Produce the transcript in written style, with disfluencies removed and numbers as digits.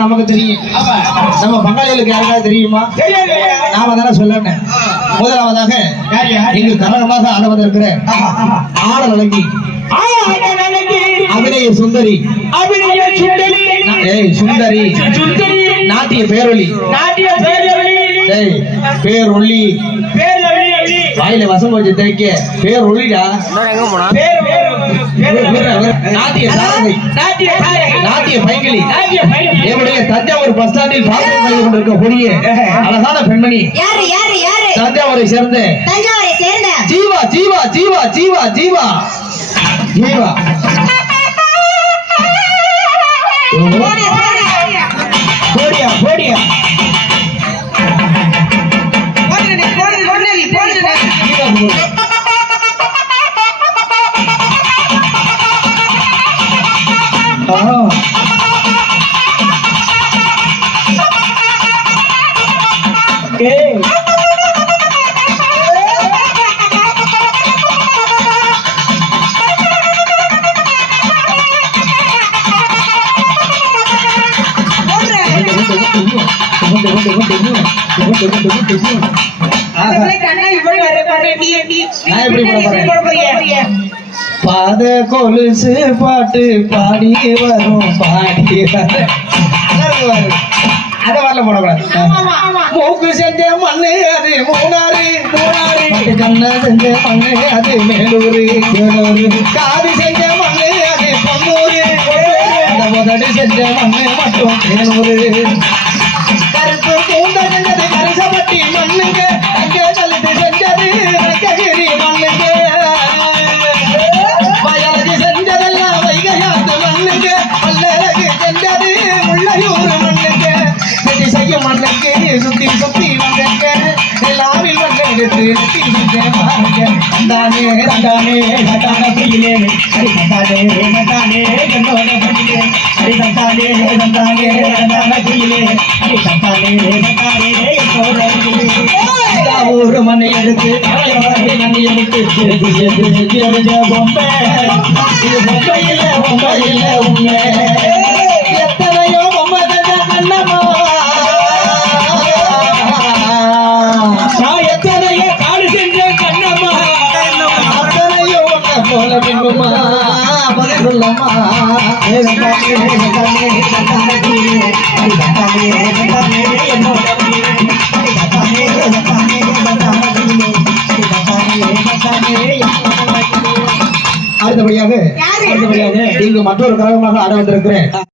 நமக்கு தெரியும். நம்ம பங்காளிகளுக்கு யாருக்காவது தெரியுமா? நாம தானே சொல்லணும். முதலாவதாக இங்கு கரகமாக ஆட வந்திருக்கிற ஆடல் அழகி அபிநய சுந்தரி சுந்தரி நாட்டிய பேரொலி பேரொல்லி வாயில வசம் வச்சு தேய்க்க பேர் ஒளிடா நாட்டிய சாரதி நாட்டிய பைங்கிலி என்னுடைய தஞ்சாவூர் பஸ் ஸ்டாண்டில் பார்த்து கொண்டிருக்கக்கூடிய அழகான பெண்மணி தஞ்சாவூரை சேர்ந்த ஜீவா ஜீவா ஜீவா ஜீவா ஜீவா ஜீவா போடியா போடியா பாத கொலுசு பாட்டு பாடி வரும் பாடி அத வரல போடக்கூடாது. மூக்கு செஞ்ச மண்ணு அது மூணாறு கண்ண செஞ்ச மண்ணு அது மேலூரு காது செஞ்ச மண்ணு அது பொன்னூரு முதடி செஞ்ச மண்ணு மட்டும் தேனூரு கருப்பு பூந்த செஞ்சது கரிசப்பட்டி மண்ணுங்க அங்கே கழுத்து செஞ்சது ரங்ககிரி மண்ணுங்க வயலகு செஞ்சதெல்லாம் வைகையாத்து மண்ணுங்க பல்லழகு செஞ்சது முள்ளையூர் மண்ணுங்க செடி செய்யும் மண்ணுக்கு சுத்தி சுத்தி மண்ணுங்க எல்லாவில் மண்ணை எடுத்து பாருங்க தந்தானே தந்தானே தந்தான புயலே அடி தந்தானே தந்தானே என்னோட புயலே அடி தந்தானே தந்தானே தந்தான புயலே அடி தந்தானே தந்தானே என்னோட புயலே ஒரு மண்ணை எடுத்து மண்ணை எடுத்து பொம்மை இது பொம்மை இல்ல உண்மை எத்தனையோ பொம்மை தந்த கண்ணம்மா எத்தனையோ காடு செஞ்ச கண்ணம்மா அத்தனையோ போல பின்னுமா சொல்லம்மா அடுத்தபடியாக இங்கு மற்றொரு கழகமாக ஆட வந்திருக்கிறேன்.